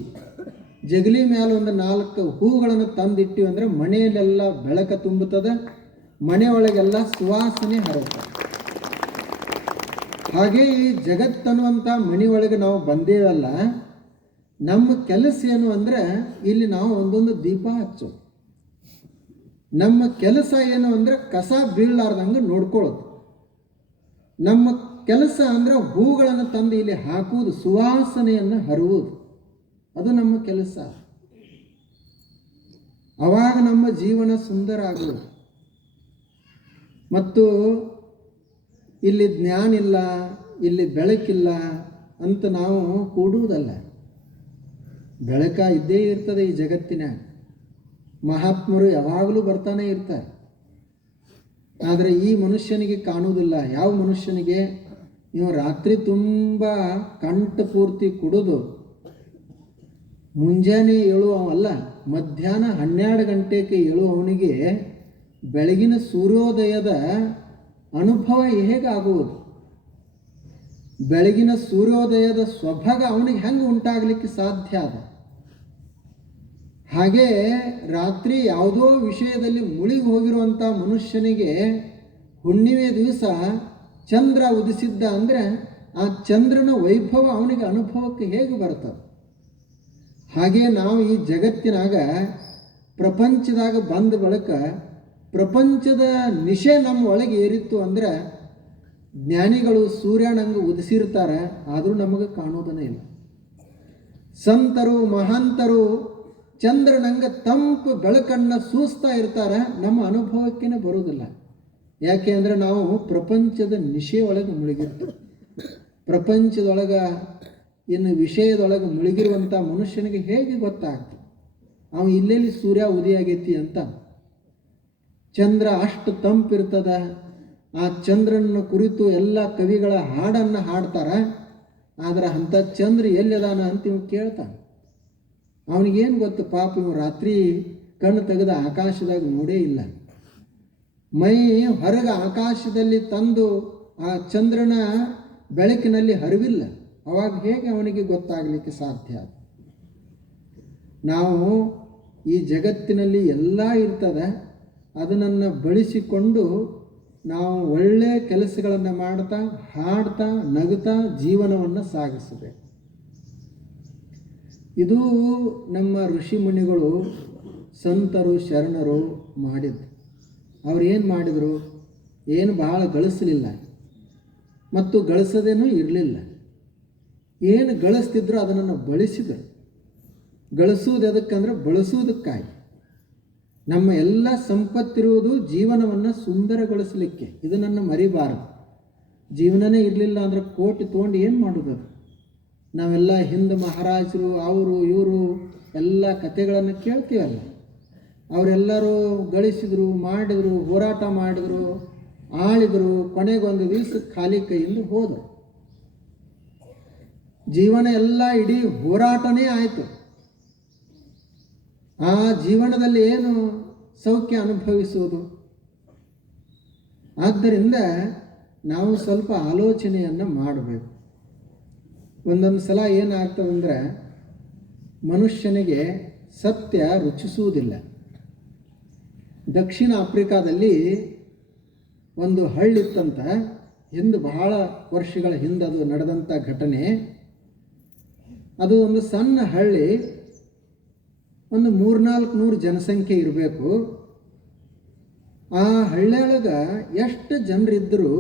ಜಗಲಿ ಮೇಲೆ ಒಂದು 4 ಹೂಗಳನ್ನು ತಂದಿಟ್ಟಿವಿ ಅಂದರೆ ಮನೆಯಲ್ಲೆಲ್ಲ ಬೆಳಕು ತುಂಬುತ್ತದೆ, ಮನೆಯೊಳಗೆಲ್ಲ ಸುವಾಸನೆ ಹರಡುತ್ತದೆ. ಹಾಗೆ ಈ ಜಗತ್ತನ್ನುವಂಥ ಮನೆಯೊಳಗೆ ನಾವು ಬಂದೇವಲ್ಲ, ನಮ್ಮ ಕೆಲಸ ಏನು ಅಂದರೆ ಇಲ್ಲಿ ನಾವು ಒಂದೊಂದು ದೀಪ ಹಚ್ಚೋದು. ನಮ್ಮ ಕೆಲಸ ಏನು ಅಂದರೆ ಕಸ ಬೀಳಲಾರ್ದಂಗೆ ನೋಡ್ಕೊಳ್ಳೋದು. ನಮ್ಮ ಕೆಲಸ ಅಂದರೆ ಹೂಗಳನ್ನು ತಂದು ಇಲ್ಲಿ ಹಾಕುವುದು, ಸುವಾಸನೆಯನ್ನು ಹರುವುದು, ಅದು ನಮ್ಮ ಕೆಲಸ. ಆವಾಗ ನಮ್ಮ ಜೀವನ ಸುಂದರ ಆಗುವುದು. ಮತ್ತು ಇಲ್ಲಿ ಜ್ಞಾನ ಇಲ್ಲ, ಇಲ್ಲಿ ಬೆಳಕಿಲ್ಲ ಅಂತ ನಾವು ಕೂಡುವುದಲ್ಲ. ಬೆಳಕ ಇದ್ದೇ ಇರ್ತದೆ ಈ ಜಗತ್ತಿನ. ಮಹಾತ್ಮರು ಯಾವಾಗಲೂ ಬರ್ತಾನೆ ಇರ್ತಾರೆ. ಆದರೆ ಈ ಮನುಷ್ಯನಿಗೆ ಕಾಣುವುದಿಲ್ಲ. ಯಾವ ಮನುಷ್ಯನಿಗೆ? ನೀವು ರಾತ್ರಿ ತುಂಬ ಕಂಠ ಪೂರ್ತಿ ಕುಡಿದು ಮುಂಜಾನೆ ಏಳುವವಲ್ಲ, ಮಧ್ಯಾಹ್ನ 12 ಗಂಟೆಗೆ ಏಳುವವನಿಗೆ ಬೆಳಗಿನ ಸೂರ್ಯೋದಯದ ಅನುಭವ ಹೇಗಾಗುವುದು? ಬೆಳಗಿನ ಸೂರ್ಯೋದಯದ ಸ್ವಭಾಗ ಅವನಿಗೆ ಹೆಂಗೆ ಉಂಟಾಗಲಿಕ್ಕೆ ಸಾಧ್ಯ ಅದ? ಹಾಗೇ ರಾತ್ರಿ ಯಾವುದೋ ವಿಷಯದಲ್ಲಿ ಮುಳುಗಿ ಹೋಗಿರುವಂಥ ಮನುಷ್ಯನಿಗೆ ಹುಣ್ಣಿಮೆ ದಿವಸ ಚಂದ್ರ ಉದಿಸಿದ್ದ ಅಂದರೆ ಆ ಚಂದ್ರನ ವೈಭವ ಅವನಿಗೆ ಅನುಭವಕ್ಕೆ ಹೇಗೆ ಬರ್ತದೆ? ಹಾಗೆ ನಾವು ಈ ಜಗತ್ತಿನಾಗ ಪ್ರಪಂಚದಾಗ ಬಂದ ಬಳಿಕ ಪ್ರಪಂಚದ ನಿಶೆ ನಮ್ಮ ಒಳಗೆ ಏರಿತ್ತು ಅಂದರೆ ಜ್ಞಾನಿಗಳು ಸೂರ್ಯನಂಗೆ ಉದಿಸಿರ್ತಾರೆ, ಆದರೂ ನಮಗೆ ಕಾಣೋದನ್ನೇ ಇಲ್ಲ. ಸಂತರು ಮಹಾಂತರು ಚಂದ್ರನಂಗೆ ತಂಪು ಬೆಳಕನ್ನು ಸೂಸ್ತಾ ಇರ್ತಾರೆ, ನಮ್ಮ ಅನುಭವಕ್ಕೇ ಬರೋದಿಲ್ಲ. ಯಾಕೆ ಅಂದರೆ ನಾವು ಪ್ರಪಂಚದ ನಿಶೆ ಒಳಗೆ ಮುಳುಗಿರ್ತೀವಿ. ಪ್ರಪಂಚದೊಳಗೆ ಇನ್ನು ವಿಷಯದೊಳಗೆ ಮುಳುಗಿರುವಂಥ ಮನುಷ್ಯನಿಗೆ ಹೇಗೆ ಗೊತ್ತಾಗ್ತದೆ ಅವನು ಇಲ್ಲೆಲ್ಲಿ ಸೂರ್ಯ ಉದಯಾಗೈತಿ ಅಂತ? ಚಂದ್ರ ಅಷ್ಟು ತಂಪಿರ್ತದ. ಆ ಚಂದ್ರನ ಕುರಿತು ಎಲ್ಲ ಕವಿಗಳ ಹಾಡನ್ನು ಹಾಡ್ತಾರೆ. ಆದರೆ ಅಂಥ ಚಂದ್ರ ಎಲ್ಲಿದಾನ ಅಂತ ಇವ್ ಕೇಳ್ತಾನೆ. ಅವನಿಗೇನು ಗೊತ್ತು ಪಾಪ, ಇವು ರಾತ್ರಿ ಕಣ್ಣು ತೆಗೆದ ಆಕಾಶದಾಗ ನೋಡೇ ಇಲ್ಲ. ಮೈ ಹೊರಗೆ ಆಕಾಶದಲ್ಲಿ ತಂದು ಆ ಚಂದ್ರನ ಬೆಳಕಿನಲ್ಲಿ ಹರಿವಿಲ್ಲ. ಅವಾಗ ಹೇಗೆ ಅವನಿಗೆ ಗೊತ್ತಾಗಲಿಕ್ಕೆ ಸಾಧ್ಯ? ನಾವು ಈ ಜಗತ್ತಿನಲ್ಲಿ ಎಲ್ಲ ಇರ್ತದೆ, ಅದನ್ನು ಬಳಸಿಕೊಂಡು ನಾವು ಒಳ್ಳೆಯ ಕೆಲಸಗಳನ್ನು ಮಾಡ್ತಾ ಹಾಡ್ತಾ ನಗುತ್ತಾ ಜೀವನವನ್ನು ಸಾಗಿಸಬೇಕು. ಇದು ನಮ್ಮ ಋಷಿ ಮುನಿಗಳು ಸಂತರು ಶರಣರು ಮಾಡಿದ್ದು. ಅವ್ರು ಏನು ಮಾಡಿದರು? ಏನು ಭಾಳ ಗಳಿಸಲಿಲ್ಲ ಮತ್ತು ಗಳಿಸೋದೇನೂ ಇರಲಿಲ್ಲ. ಏನು ಗಳಿಸ್ತಿದ್ರು ಅದನ್ನು ಬಳಸಿದರು. ಗಳಿಸುವುದು ಎದಕ್ಕಂದ್ರೆ ಬಳಸುವುದಕ್ಕಾಗಿ. ನಮ್ಮ ಎಲ್ಲ ಸಂಪತ್ತಿರುವುದು ಜೀವನವನ್ನು ಸುಂದರಗೊಳಿಸಲಿಕ್ಕೆ. ಇದನ್ನು ಮರಿಬಾರದು. ಜೀವನನೇ ಇರಲಿಲ್ಲ ಅಂದರೆ ಕೋಟಿ ತೊಗೊಂಡು ಏನು ಮಾಡೋದು? ನಾವೆಲ್ಲ ಹಿಂದೆ ಮಹಾರಾಜರು ಅವರು ಇವರು ಎಲ್ಲ ಕಥೆಗಳನ್ನು ಕೇಳ್ತೀವಲ್ಲ. ಅವರೆಲ್ಲರೂ ಗಳಿಸಿದರು, ಮಾಡಿದರು, ಹೋರಾಟ ಮಾಡಿದರು, ಆಳಿದರು, ಕೊನೆಗೊಂದು ದಿವಸ ಖಾಲಿ ಕೈಯಿಂದ ಹೋದರು. ಜೀವನ ಎಲ್ಲ ಇಡೀ ಹೋರಾಟನೇ ಆಯಿತು. ಆ ಜೀವನದಲ್ಲಿ ಏನು ಸೌಖ್ಯ ಅನುಭವಿಸುವುದು? ಆದ್ದರಿಂದ ನಾವು ಸ್ವಲ್ಪ ಆಲೋಚನೆಯನ್ನು ಮಾಡಬೇಕು. ಒಂದೊಂದು ಸಲ ಏನಾಗ್ತದಂದ್ರೆ ಮನುಷ್ಯನಿಗೆ ಸತ್ಯ ರುಚಿಸುವುದಿಲ್ಲ. ದಕ್ಷಿಣ ಆಫ್ರಿಕಾದಲ್ಲಿ ಒಂದು ಹಳ್ಳಿತ್ತಂತ, ಹಿಂದೆ ಬಹಳ ವರ್ಷಗಳ ಹಿಂದೆ ಅದು ನಡೆದಂಥ ಘಟನೆ. ಅದು ಒಂದು ಸಣ್ಣ ಹಳ್ಳಿ, ಒಂದು 300-400 ಜನಸಂಖ್ಯೆ ಇರಬೇಕು. ಆ ಹಳ್ಳಿಯೊಳಗೆ ಎಷ್ಟು ಜನರಿದ್ದರೂ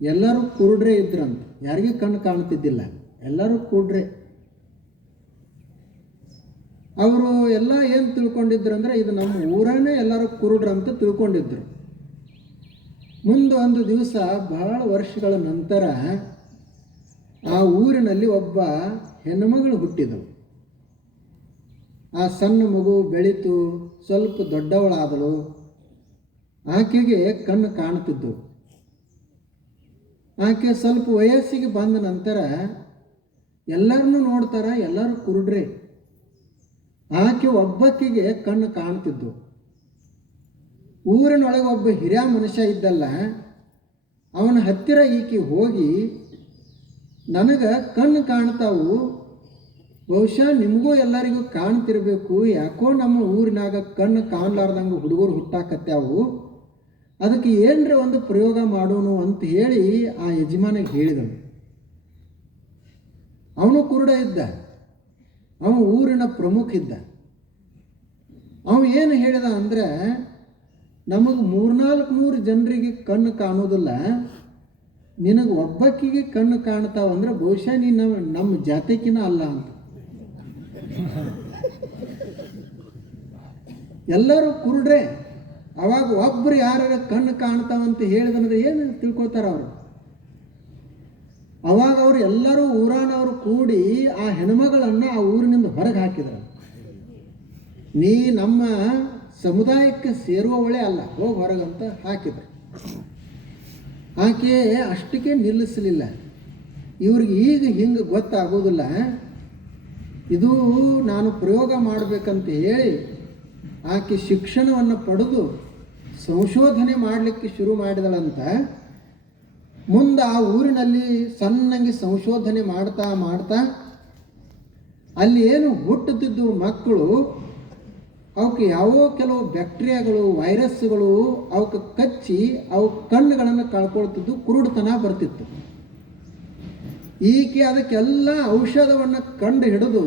ಎಲ್ಲರೂ ಕುರುಡ್ರೆ ಇದ್ರಂತ. ಯಾರಿಗೂ ಕಣ್ಣು ಕಾಣ್ತಿದ್ದಿಲ್ಲ, ಎಲ್ಲರೂ ಕುರುಡ್ರೆ. ಅವರು ಎಲ್ಲ ಏನು ತಿಳ್ಕೊಂಡಿದ್ರು ಅಂದರೆ ಇದು ನಮ್ಮ ಊರನ್ನೇ ಎಲ್ಲರೂ ಕುರುಡ್ರಂತ ತಿಳ್ಕೊಂಡಿದ್ರು. ಮುಂದೆ ಒಂದು ದಿವಸ ಬಹಳ ವರ್ಷಗಳ ನಂತರ ಆ ಊರಿನಲ್ಲಿ ಒಬ್ಬ ಹೆಣ್ಣುಮಗಳು ಹುಟ್ಟಿದಳು. ಆ ಸಣ್ಣ ಮಗು ಬೆಳೀತು, ಸ್ವಲ್ಪ ದೊಡ್ಡವಳಾದಳು. ಆಕೆಗೆ ಕಣ್ಣು ಕಾಣುತ್ತಿದ್ದು. ಆಕೆ ಸ್ವಲ್ಪ ವಯಸ್ಸಿಗೆ ಬಂದ ನಂತರ ಎಲ್ಲರನ್ನೂ ನೋಡ್ತಾರ, ಎಲ್ಲರೂ ಕುರುಡ್ರೆ. ಆಕೆ ಒಬ್ಬಕ್ಕಿಗೆ ಕಣ್ಣು ಕಾಣ್ತಿದ್ದು. ಊರಿನೊಳಗೆ ಒಬ್ಬ ಹಿರಿಯ ಮನುಷ್ಯ ಇದ್ದಲ್ಲ, ಅವನ ಹತ್ತಿರ ಈಕೆ ಹೋಗಿ, ನನಗೆ ಕಣ್ಣು ಕಾಣ್ತಾವು, ಬಹುಶಃ ನಿಮಗೂ ಎಲ್ಲರಿಗೂ ಕಾಣ್ತಿರ್ಬೇಕು, ಯಾಕೋ ನಮ್ಮ ಊರಿನಾಗ ಕಣ್ಣು ಕಾಣಲಾರ್ದಂಗೆ ಹುಡುಗರು ಹುಟ್ಟಾಕತ್ಯಾವು, ಅದಕ್ಕೆ ಏನರ ಒಂದು ಪ್ರಯೋಗ ಮಾಡೋನು ಅಂತ ಹೇಳಿ ಆ ಯಜಮಾನಿಗೆ ಹೇಳಿದನು. ಅವನು ಕುರುಡ ಇದ್ದ, ಅವನು ಊರಿನ ಪ್ರಮುಖ ಇದ್ದ. ಅವನು ಏನು ಹೇಳಿದ ಅಂದರೆ, ನಮಗೆ 300-400 ಜನರಿಗೆ ಕಣ್ಣು ಕಾಣೋದಿಲ್ಲ, ನಿನಗೆ ಒಬ್ಬಕ್ಕಿಗೆ ಕಣ್ಣು ಕಾಣ್ತಾವಂದ್ರೆ ಬಹುಶಃ ನೀನು ನಮ್ಮ ಜಾತಿಕಿನ ಅಲ್ಲ ಅಂತ. ಎಲ್ಲರೂ ಕುರುಡ್ರೆ. ಅವಾಗ ಒಬ್ಬರು ಯಾರ ಕಣ್ಣು ಕಾಣ್ತಾವಂತ ಹೇಳಿದ್ರೆ ಏನು ತಿಳ್ಕೊತಾರ ಅವರು? ಅವಾಗ ಅವರು ಎಲ್ಲರೂ ಊರಾನವರು ಕೂಡಿ ಆ ಹೆಣ್ಮಗಳನ್ನು ಆ ಊರಿನಿಂದ ಹೊರಗೆ ಹಾಕಿದರು. ನೀ ನಮ್ಮ ಸಮುದಾಯಕ್ಕೆ ಸೇರುವವಳೇ ಅಲ್ಲ, ಹೋಗಿ ಹೊರಗಂತ ಹಾಕಿದ್ರು. ಆಕೆ ಅಷ್ಟಕ್ಕೆ ನಿಲ್ಲಿಸಲಿಲ್ಲ. ಇವ್ರಿಗೆ ಈಗ ಹಿಂಗೆ ಗೊತ್ತಾಗೋದಿಲ್ಲ, ಇದು ನಾನು ಪ್ರಯೋಗ ಮಾಡಬೇಕಂತ ಹೇಳಿ ಆಕೆ ಶಿಕ್ಷಣವನ್ನು ಪಡೆದು ಸಂಶೋಧನೆ ಮಾಡಲಿಕ್ಕೆ ಶುರು ಮಾಡಿದಳಂತ. ಮುಂದೆ ಆ ಊರಿನಲ್ಲಿ ಸಣ್ಣಂಗೆ ಸಂಶೋಧನೆ ಮಾಡ್ತಾ ಮಾಡ್ತಾ ಅಲ್ಲಿ ಏನು ಹುಟ್ಟುತ್ತಿದ್ದು ಮಕ್ಕಳು, ಅವಕ್ಕೆ ಯಾವೋ ಕೆಲವು ಬ್ಯಾಕ್ಟೀರಿಯಾಗಳು, ವೈರಸ್ಗಳು ಅವಕ್ಕೆ ಕಚ್ಚಿ ಅವು ಕಣ್ಣುಗಳನ್ನು ಕಳ್ಕೊಳ್ತಿದ್ದು, ಕುರುಡುತನ ಬರ್ತಿತ್ತು. ಈಕೆ ಅದಕ್ಕೆಲ್ಲ ಔಷಧವನ್ನು ಕಂಡು ಹಿಡಿದು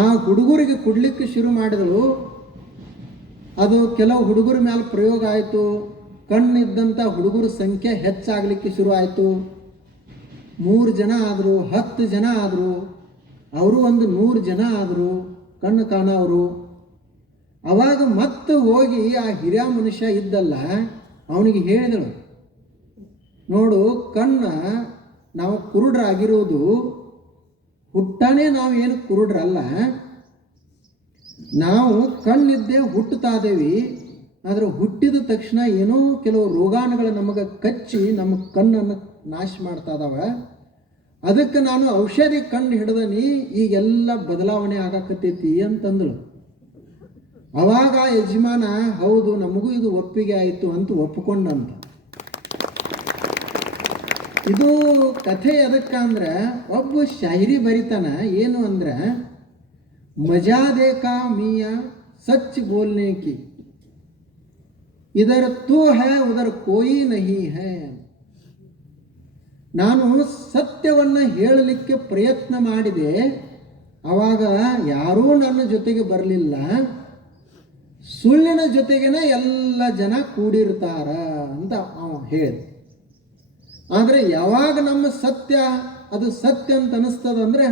ಆ ಹುಡುಗರಿಗೆ ಕೊಡಲಿಕ್ಕೆ ಶುರು ಮಾಡಿದಳು. ಅದು ಕೆಲವು ಹುಡುಗರ ಮೇಲೆ ಪ್ರಯೋಗ ಆಯಿತು. ಕಣ್ಣಿದ್ದಂಥ ಹುಡುಗರ ಸಂಖ್ಯೆ ಹೆಚ್ಚಾಗಲಿಕ್ಕೆ ಶುರು ಆಯಿತು. 3 ಜನ ಆದರು, 10 ಜನ ಆದರು, ಅವರು ಒಂದು 100 ಜನ ಆದರು ಕಣ್ಣು ಕಾಣೋರು. ಅವಾಗ ಮತ್ತೆ ಹೋಗಿ ಆ ಹಿರಿಯ ಮನುಷ್ಯ ಇದ್ದಲ್ಲ ಅವನಿಗೆ ಹೇಳಿದಳು, ನೋಡು, ಕಣ್ಣ ನಾವು ಕುರುಡ್ರಾಗಿರೋದು ಹುಟ್ಟಾನೇ ನಾವು ಏನು ಕುರುಡ್ರಲ್ಲ, ನಾವು ಕಣ್ಣಿದ್ದೇ ಹುಟ್ಟುತ್ತಾ ಇದ್ದೇವೆ. ಆದರೆ ಹುಟ್ಟಿದ ತಕ್ಷಣ ಏನೋ ಕೆಲವು ರೋಗಾಣುಗಳು ನಮಗೆ ಕಚ್ಚಿ ನಮ್ಮ ಕಣ್ಣನ್ನು ನಾಶ ಮಾಡ್ತಾ ಇದ್ದಾವೆ. ಅದಕ್ಕೆ ನಾನು ಔಷಧಿ ಕಣ್ಣು ಹಿಡ್ದನಿ, ಈಗೆಲ್ಲ ಬದಲಾವಣೆ ಆಗಾಕತ್ತೈತಿ ಅಂತಂದಳು. ಅವಾಗ ಯಜಮಾನ, ಹೌದು ನಮಗೂ ಇದು ಒಪ್ಪಿಗೆ ಆಯಿತು ಅಂತ ಒಪ್ಪಿಕೊಂಡಂತ. ಇದು ಕಥೆ ಎದಕ್ಕಂದ್ರೆ ಒಬ್ಬ ಶಾಯರಿ ಬರಿತಾನ. ಏನು ಅಂದ್ರೆ, ಮಜಾ ದೇಖಾ ಮಿಯಾ ಸಚ್ ಬೋಲ್ನೆ ಕಿ, ಇದರ ತೂ ಹೈ ಉದರ್ ಕೋಯಿ ನಹಿ ಹೈ. ನಾನು ಸತ್ಯವನ್ನು ಹೇಳಲಿಕ್ಕೆ ಪ್ರಯತ್ನ ಮಾಡಿದೆ, ಆವಾಗ ಯಾರೂ ನನ್ನ ಜೊತೆಗೆ ಬರಲಿಲ್ಲ, ಸುಳ್ಳಿನ ಜೊತೆಗೇನೆ ಎಲ್ಲ ಜನ ಕೂಡಿರ್ತಾರ ಅಂತ ಅವ ಹೇಳಿದ. ಆದರೆ ಯಾವಾಗ ನಮ್ಮ ಸತ್ಯ ಅದು ಸತ್ಯ ಅಂತ ಅನಿಸ್ತದಂದ್ರೆ,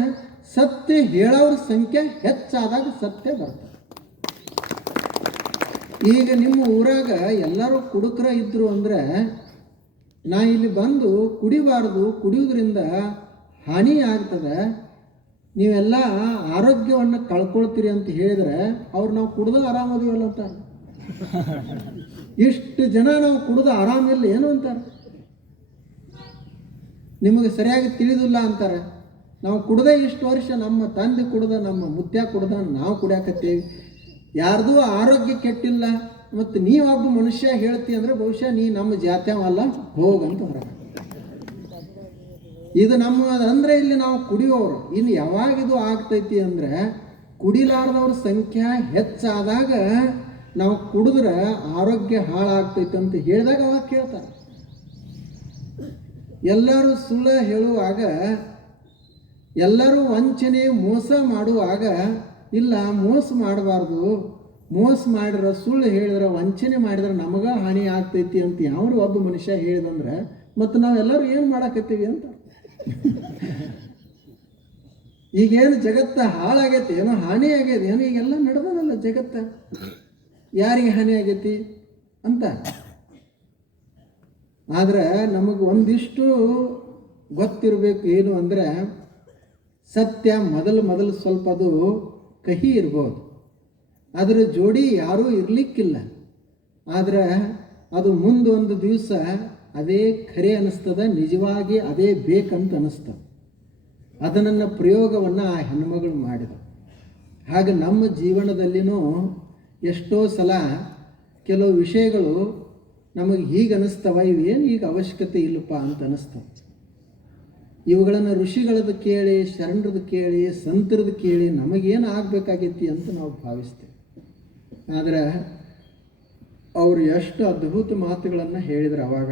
ಸತ್ಯ ಹೇಳೋರ ಸಂಖ್ಯೆ ಹೆಚ್ಚಾದಾಗ ಸತ್ಯ ಬರ್ತದೆ. ಈಗ ನಿಮ್ಮ ಊರಾಗ ಎಲ್ಲರೂ ಕುಡುಕರ ಇದ್ರು ಅಂದರೆ, ನಾ ಇಲ್ಲಿ ಬಂದು ಕುಡಿಬಾರ್ದು, ಕುಡಿಯೋದ್ರಿಂದ ಹಾನಿ ಆಗ್ತದೆ, ನೀವೆಲ್ಲ ಆರೋಗ್ಯವನ್ನು ಕಳ್ಕೊಳ್ತೀರಿ ಅಂತ ಹೇಳಿದರೆ ಅವ್ರು ನಾವು ಕುಡ್ದು ಆರಾಮದೀವಲ್ಲ ಅಂತಾರೆ. ಇಷ್ಟು ಜನ ನಾವು ಕುಡ್ದು ಆರಾಮಿಲ್ಲ ಏನು ಅಂತಾರೆ. ನಿಮಗೆ ಸರಿಯಾಗಿ ತಿಳಿದಿಲ್ಲ ಅಂತಾರೆ. ನಾವು ಕುಡ್ದೆ ಇಷ್ಟು ವರ್ಷ, ನಮ್ಮ ತಂದೆ ಕುಡ್ದ, ನಮ್ಮ ಮುತ್ಯ ಕುಡ್ದ, ನಾವು ಕುಡಿಯಾಕತ್ತೇವಿ, ಯಾರ್ದೂ ಆರೋಗ್ಯ ಕೆಟ್ಟಿಲ್ಲ. ಮತ್ತು ನೀವೊಬ್ಬ ಮನುಷ್ಯ ಹೇಳ್ತಿ ಅಂದರೆ ಬಹುಶಃ ನೀ ನಮ್ಮ ಜಾತ್ಯವಲ್ಲ, ಹೋಗಂತ ಹೊರಗೆ. ಇದು ನಮ್ಮ ಅಂದರೆ ಇಲ್ಲಿ ನಾವು ಕುಡಿಯೋರು. ಇನ್ನು ಯಾವಾಗಿದು ಆಗ್ತೈತಿ ಅಂದರೆ ಕುಡಿಲಾರ್ದವ್ರ ಸಂಖ್ಯೆ ಹೆಚ್ಚಾದಾಗ ನಾವು ಕುಡಿದ್ರೆ ಆರೋಗ್ಯ ಹಾಳಾಗ್ತೈತಿ ಅಂತ ಹೇಳಿದಾಗ ಅವಾಗ ಕೇಳ್ತಾರೆ. ಎಲ್ಲರೂ ಸುಳ್ಳು ಹೇಳುವಾಗ, ಎಲ್ಲರೂ ವಂಚನೆ ಮೋಸ ಮಾಡುವಾಗ, ಇಲ್ಲ ಮೋಸ ಮಾಡಬಾರ್ದು, ಮೋಸ ಮಾಡಿದ್ರೆ, ಸುಳ್ಳು ಹೇಳಿದ್ರೆ, ವಂಚನೆ ಮಾಡಿದ್ರೆ ನಮಗೆ ಹಾನಿ ಆಗ್ತೈತಿ ಅಂತ ಯಾರು ಒಬ್ಬ ಮನುಷ್ಯ ಹೇಳಿದಂದ್ರೆ ಮತ್ತು ನಾವೆಲ್ಲರೂ ಏನು ಮಾಡಾಕತ್ತೀವಿ ಅಂತ. ಈಗೇನು ಜಗತ್ತ ಹಾಳಾಗೈತಿ, ಏನೋ ಹಾನಿ ಆಗೈತಿ, ಏನೋ ಈಗೆಲ್ಲ ನಡೆದದಲ್ಲ ಜಗತ್ತ, ಯಾರಿಗೆ ಹಾನಿ ಆಗೈತಿ ಅಂತ. ಆದರೆ ನಮಗೆ ಒಂದಿಷ್ಟು ಗೊತ್ತಿರಬೇಕು, ಏನು ಅಂದರೆ ಸತ್ಯ ಮೊದಲು ಸ್ವಲ್ಪ ಅದು ಕಹಿ ಇರ್ಬೋದು, ಅದರ ಜೋಡಿ ಯಾರೂ ಇರಲಿಕ್ಕಿಲ್ಲ. ಆದರೆ ಅದು ಮುಂದೊಂದು ದಿವಸ ಅದೇ ಖರೆ ಅನ್ನಿಸ್ತದೆ, ನಿಜವಾಗಿ ಅದೇ ಬೇಕಂತ ಅನ್ನಿಸ್ತದೆ. ಅದನ್ನು ಪ್ರಯೋಗವನ್ನು ಆ ಹೆಣ್ಮಗಳು ಮಾಡಿದ. ಹಾಗೆ ನಮ್ಮ ಜೀವನದಲ್ಲಿನೂ ಎಷ್ಟೋ ಸಲ ಕೆಲವು ವಿಷಯಗಳು ನಮಗೆ ಹೀಗೆ ಅನ್ನಿಸ್ತವ, ಇವೇನು ಈಗ ಅವಶ್ಯಕತೆ ಇಲ್ಲಪ್ಪ ಅಂತ ಅನ್ನಿಸ್ತವೆ. ಇವುಗಳನ್ನು ಋಷಿಗಳದ್ದು ಕೇಳಿ, ಶರಣರದ್ದು ಕೇಳಿ, ಸಂತರದ್ದು ಕೇಳಿ ನಮಗೇನು ಆಗಬೇಕಾಗೈತಿ ಅಂತ ನಾವು ಭಾವಿಸ್ತೇವೆ. ಆದರೆ ಅವರು ಎಷ್ಟು ಅದ್ಭುತ ಮಾತುಗಳನ್ನು ಹೇಳಿದರು. ಅವಾಗ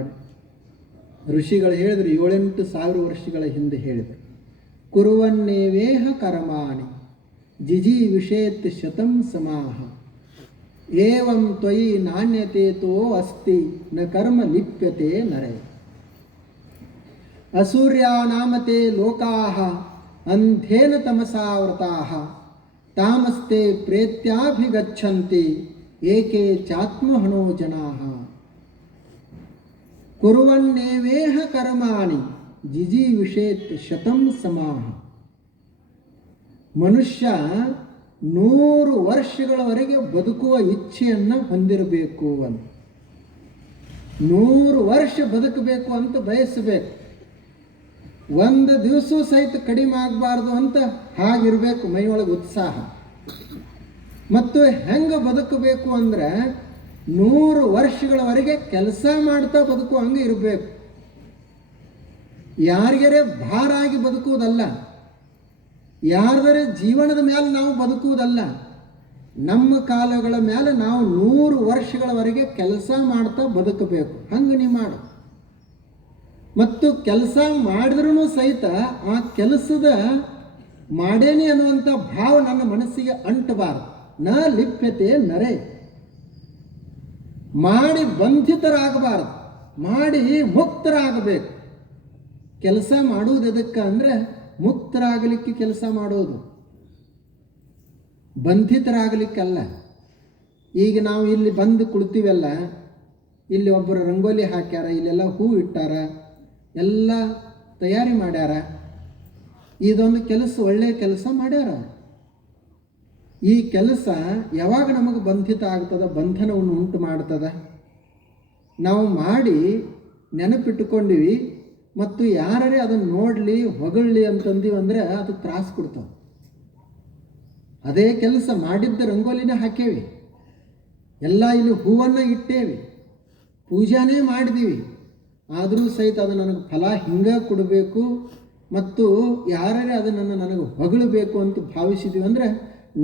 ಋಷಿಗಳು ಹೇಳಿದ್ರು, 7,000 ವರ್ಷಗಳ ಹಿಂದೆ ಹೇಳಿದರು. ಕುರುವನ್ನೇವೇಹ ಕರ್ಮಾಣಿ ಜಿಜಿ ವಿಷೇತ್ ಶತಂ ಸಮಾಹ ಏವಂ ತ್ವಯಿ ನಾಣ್ಯತೆ ತೋ ಅಸ್ತಿ ನ ಕರ್ಮ ಲಿಪ್ಯತೆ ನರೇ. ಅಸೂರ್ಯಾನಾಮತೆ ಲೋಕಾಹ ಅಂಧೇನ ತಮಸಾವೃತಾಹ ತಾಮಸ್ತೆ ಪ್ರೇತ್ಯಾಭಿಗಚ್ಚಂತಿ ಏಕೆ ಚಾತ್ಮಹನೋ ಜನಾಃ. ಕುರುವನ್ನೇವೇಹ ಕರ್ಮಾಣಿ ಜಿಜಿ ವಿಷೇತ್ ಶತಂ ಸಮಾಹ. ಮನುಷ್ಯ 100 ವರ್ಷಗಳವರೆಗೆ ಬದುಕುವ ಇಚ್ಛೆಯನ್ನು ಹೊಂದಿರಬೇಕು ಅಂತ. 100 ವರ್ಷ ಬದುಕಬೇಕು ಅಂತ ಬಯಸಬೇಕು. ಒಂದು ದಿವಸ ಸಹಿತ ಕಡಿಮೆ ಆಗಬಾರ್ದು ಅಂತ ಹಾಗಿರಬೇಕು ಮೈಯೊಳಗೆ ಉತ್ಸಾಹ. ಮತ್ತು ಹೆಂಗೆ ಬದುಕಬೇಕು ಅಂದರೆ 100 ವರ್ಷಗಳವರೆಗೆ ಕೆಲಸ ಮಾಡ್ತಾ ಬದುಕು ಹಂಗೆ ಇರಬೇಕು. ಯಾರಿಗರೆ ಭಾರ ಆಗಿ ಬದುಕುವುದಲ್ಲ, ಯಾರದರೆ ಜೀವನದ ಮೇಲೆ ನಾವು ಬದುಕುವುದಲ್ಲ. ನಮ್ಮ ಕಾಲಗಳ ಮೇಲೆ ನಾವು 100 ವರ್ಷಗಳವರೆಗೆ ಕೆಲಸ ಮಾಡ್ತಾ ಬದುಕಬೇಕು. ಹಂಗೆ ನೀವು ಮಾಡು. ಮತ್ತು ಕೆಲಸ ಮಾಡಿದ್ರೂ ಸಹಿತ ಆ ಕೆಲಸದ ಮಾಡೇನಿ ಅನ್ನುವಂಥ ಭಾವ ನನ್ನ ಮನಸ್ಸಿಗೆ ಅಂಟಬಾರದು. ನ ಲಿಪ್ಯತೆ ನರೇ. ಮಾಡಿ ಬಂಧಿತರಾಗಬಾರದು, ಮಾಡಿ ಮುಕ್ತರಾಗಬೇಕು. ಕೆಲಸ ಮಾಡುವುದು ಎದಕ್ಕೆ ಅಂದರೆ ಮುಕ್ತರಾಗಲಿಕ್ಕೆ ಕೆಲಸ ಮಾಡೋದು, ಬಂಧಿತರಾಗಲಿಕ್ಕಲ್ಲ. ಈಗ ನಾವು ಇಲ್ಲಿ ಬಂದು ಕುಳಿತೀವಲ್ಲ, ಇಲ್ಲಿ ಒಬ್ಬರು ರಂಗೋಲಿ ಹಾಕ್ಯಾರ, ಇಲ್ಲೆಲ್ಲ ಹೂ ಇಟ್ಟಾರ, ಎಲ್ಲ ತಯಾರಿ ಮಾಡ್ಯಾರ. ಇದೊಂದು ಕೆಲಸ, ಒಳ್ಳೆಯ ಕೆಲಸ ಮಾಡ್ಯಾರ. ಈ ಕೆಲಸ ಯಾವಾಗ ನಮಗೆ ಬಂಧಿತ ಆಗ್ತದ, ಬಂಧನವನ್ನು ಉಂಟು ಮಾಡ್ತದ. ನಾವು ಮಾಡಿ ನೆನಪಿಟ್ಟುಕೊಂಡಿವಿ ಮತ್ತು ಯಾರೇ ಅದನ್ನು ನೋಡಲಿ ಹೊಗಳ್ಳಿ ಅಂತಂದೀವಿ ಅಂದರೆ ಅದು ತ್ರಾಸು ಕೊಡ್ತಾವೆ. ಅದೇ ಕೆಲಸ ಮಾಡಿದ್ದ ರಂಗೋಲಿನ ಹಾಕೇವಿ, ಎಲ್ಲ ಇಲ್ಲಿ ಹೂವನ್ನು ಇಟ್ಟೇವಿ, ಪೂಜಾನೇ ಮಾಡಿದೀವಿ, ಆದರೂ ಸಹಿತ ಅದು ನನಗೆ ಫಲ ಹಿಂಗೆ ಕೊಡಬೇಕು ಮತ್ತು ಯಾರೇ ಅದನ್ನು ನನಗೆ ಹೊಗಳಬೇಕು ಅಂತ ಭಾವಿಸಿದ್ದೀವಿ ಅಂದರೆ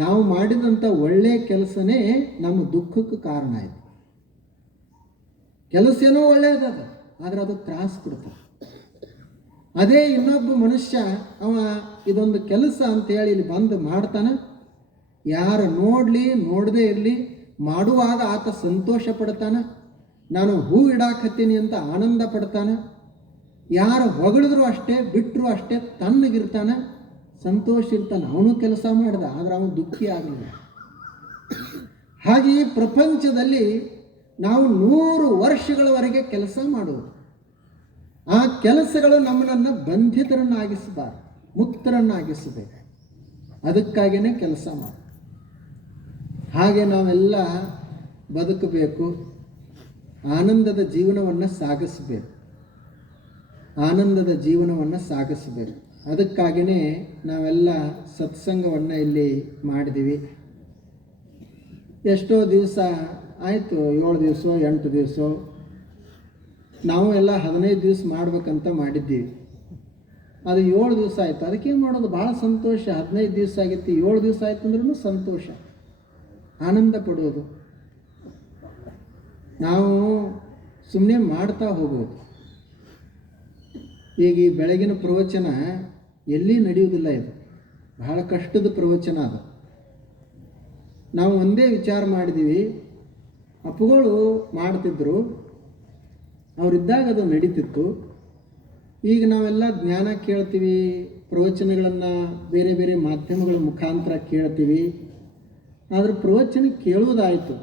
ನಾವು ಮಾಡಿದಂಥ ಒಳ್ಳೆಯ ಕೆಲಸನೇ ನಮ್ಮ ದುಃಖಕ್ಕೆ ಕಾರಣ ಆಯಿತು. ಕೆಲಸ ಏನೋ ಒಳ್ಳೆಯದದ, ಆದರೆ ಅದು ತ್ರಾಸು ಕೊಡ್ತದೆ. ಅದೇ ಇನ್ನೊಬ್ಬ ಮನುಷ್ಯ ಅವ ಇದೊಂದು ಕೆಲಸ ಅಂತೇಳಿ ಇಲ್ಲಿ ಬಂದು ಮಾಡ್ತಾನೆ, ಯಾರು ನೋಡಲಿ ನೋಡದೇ ಇರಲಿ, ಮಾಡುವಾಗ ಆತ ಸಂತೋಷ ಪಡ್ತಾನೆ. ನಾನು ಹೂ ಇಡಾಕತ್ತೀನಿ ಅಂತ ಆನಂದ ಪಡ್ತಾನೆ. ಯಾರು ಹೊಗಳಿದ್ರು ಅಷ್ಟೇ, ಬಿಟ್ಟರು ಅಷ್ಟೇ, ತಣ್ಣಗಿರ್ತಾನೆ, ಸಂತೋಷ ಇರ್ತಾನೆ. ಅವನು ಕೆಲಸ ಮಾಡಿದ, ಆದರೆ ಅವನು ದುಃಖಿ ಆಗಲಿಲ್ಲ. ಹಾಗೆ ಈ ಪ್ರಪಂಚದಲ್ಲಿ ನಾವು 100 ವರ್ಷಗಳವರೆಗೆ ಕೆಲಸ ಮಾಡುವುದು. ಆ ಕೆಲಸಗಳು ನಮ್ಮನ್ನು ಬಂಧಿತರನ್ನಾಗಿಸಬಾರದು, ಮುಕ್ತರನ್ನಾಗಿಸಬೇಕು. ಅದಕ್ಕಾಗಿಯೇ ಕೆಲಸ ಮಾಡಿ. ಹಾಗೆ ನಾವೆಲ್ಲ ಬದುಕಬೇಕು, ಆನಂದದ ಜೀವನವನ್ನು ಸಾಗಿಸಬೇಕು, ಆನಂದದ ಜೀವನವನ್ನು ಸಾಗಿಸಬೇಕು. ಅದಕ್ಕಾಗಿಯೇ ನಾವೆಲ್ಲ ಸತ್ಸಂಗವನ್ನು ಇಲ್ಲಿ ಮಾಡಿದ್ದೀವಿ. ಎಷ್ಟೋ ದಿವಸ ಆಯಿತು, 7 ದಿವಸ 8 ದಿವಸ, ನಾವು ಎಲ್ಲ 15 ದಿವಸ ಮಾಡ್ಬೇಕಂತ ಮಾಡಿದ್ದೀವಿ. ಅದು 7 ದಿವಸ ಆಯಿತು, ಅದಕ್ಕೇನು ಮಾಡೋದು, ಭಾಳ ಸಂತೋಷ. 15 ದಿವಸ ಆಗಿತ್ತು, 7 ದಿವಸ ಆಯ್ತು ಅಂದ್ರೂ ಸಂತೋಷ, ಆನಂದ ಪಡೋದು. ನಾವು ಸುಮ್ಮನೆ ಮಾಡ್ತಾ ಹೋಗೋದು. ಈಗ ಈ ಬೆಳಗಿನ ಪ್ರವಚನ ಎಲ್ಲಿ ನಡೆಯುವುದಿಲ್ಲ, ಇದು ಬಹಳ ಕಷ್ಟದ ಪ್ರವಚನ. ಅದು ನಾವು ಒಂದೇ ವಿಚಾರ ಮಾಡಿದ್ದೀವಿ. ಅಪ್ಪುಗಳು ಮಾಡ್ತಿದ್ರು, ಅವರಿದ್ದಾಗ ಅದು ನಡೀತಿತ್ತು. ಈಗ ನಾವೆಲ್ಲ ಜ್ಞಾನ ಕೇಳ್ತೀವಿ, ಪ್ರವಚನಗಳನ್ನು ಬೇರೆ ಬೇರೆ ಮಾಧ್ಯಮಗಳ ಮುಖಾಂತರ ಕೇಳ್ತೀವಿ. ಆದರೆ ಪ್ರವಚನ ಕೇಳುವುದಾಯಿತು,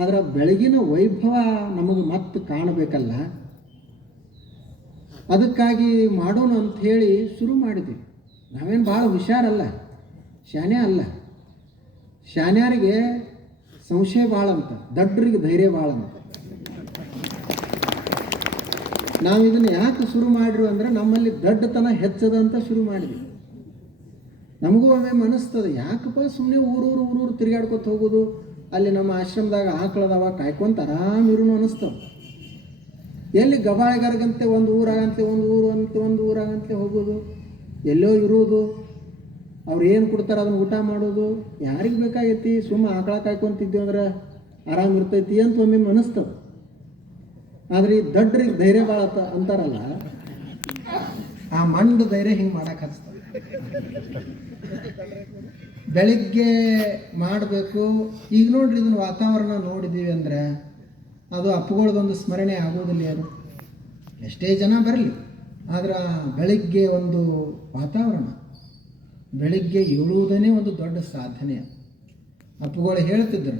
ಅದರ ಬೆಳಗಿನ ವೈಭವ ನಮಗೆ ಮತ್ತೆ ಕಾಣಬೇಕಲ್ಲ. ಅದಕ್ಕಾಗಿ ಮಾಡೋಣ ಅಂಥೇಳಿ ಶುರು ಮಾಡಿದ್ವಿ. ನಾವೇನು ಭಾಳ ಹುಷಾರಲ್ಲ, ಶಾನ್ಯ ಅಲ್ಲ. ಶಾನ್ಯಾರಿಗೆ ಸಂಶಯ ಭಾಳ ಅಂತ, ದಡ್ಡರಿಗೆ ಧೈರ್ಯ ಭಾಳ ಅಂತ. ನಾವು ಇದನ್ನು ಯಾಕೆ ಶುರು ಮಾಡಿರು ಅಂದರೆ ನಮ್ಮಲ್ಲಿ ದಡ್ಡತನ ಹೆಚ್ಚದ ಅಂತ ಶುರು ಮಾಡಿದ್ವಿ. ನಮಗೂ ಒಮ್ಮೆ ಅನಿಸ್ತದೆ, ಯಾಕಪ್ಪ ಸುಮ್ಮನೆ ಊರೂರು ತಿರುಗಾಡ್ಕೊತ ಹೋಗೋದು, ಅಲ್ಲಿ ನಮ್ಮ ಆಶ್ರಮದಾಗ ಆಕಳದವ ಕಾಯ್ಕೊಂತ ಆರಾಮಿರು ಅನಿಸ್ತವೆ. ಎಲ್ಲಿ ಗಬಾಳಿಗಾರ್ಗಂತೆ ಒಂದು ಊರಾಗಂತೆ ಒಂದು ಊರಾಗಂತೆ ಹೋಗೋದು, ಎಲ್ಲೋ ಇರೋದು, ಅವ್ರು ಏನು ಕೊಡ್ತಾರೆ ಅದನ್ನು ಊಟ ಮಾಡೋದು. ಯಾರಿಗೆ ಬೇಕಾಗೈತಿ, ಸುಮ್ಮ ಆಕಳ ಕಾಯ್ಕೊಂತಿದ್ದೀವಿ ಅಂದ್ರೆ ಆರಾಮಿರ್ತೈತಿ ಅಂತ ಒಮ್ಮೆ ಅನಿಸ್ತದೆ. ಆದರೆ ಈ ದಡ್ಡರಿಗೆ ಧೈರ್ಯ ಭಾಳ ಅಂತಾರಲ್ಲ, ಆ ಮಂಡು ಧೈರ್ಯ ಹಿಂಗೆ ಮಾಡಕ್ಕೆ ಹಚ್ತದೆ. ಬೆಳಿಗ್ಗೆ ಮಾಡಬೇಕು. ಈಗ ನೋಡ್ರಿ, ಇದನ್ನು ವಾತಾವರಣ ನೋಡಿದ್ದೀವಿ ಅಂದರೆ ಅದು ಅಪ್ಪುಗಳದೊಂದು ಸ್ಮರಣೆ ಆಗೋದಿಲ್ಲ. ಅದು ಎಷ್ಟೇ ಜನ ಬರಲಿ, ಆದ್ರೆ ಬೆಳಿಗ್ಗೆ ಒಂದು ವಾತಾವರಣ, ಬೆಳಿಗ್ಗೆ ಏಳುವುದೇ ಒಂದು ದೊಡ್ಡ ಸಾಧನೆ. ಅಪ್ಪುಗಳು ಹೇಳ್ತಿದ್ರು,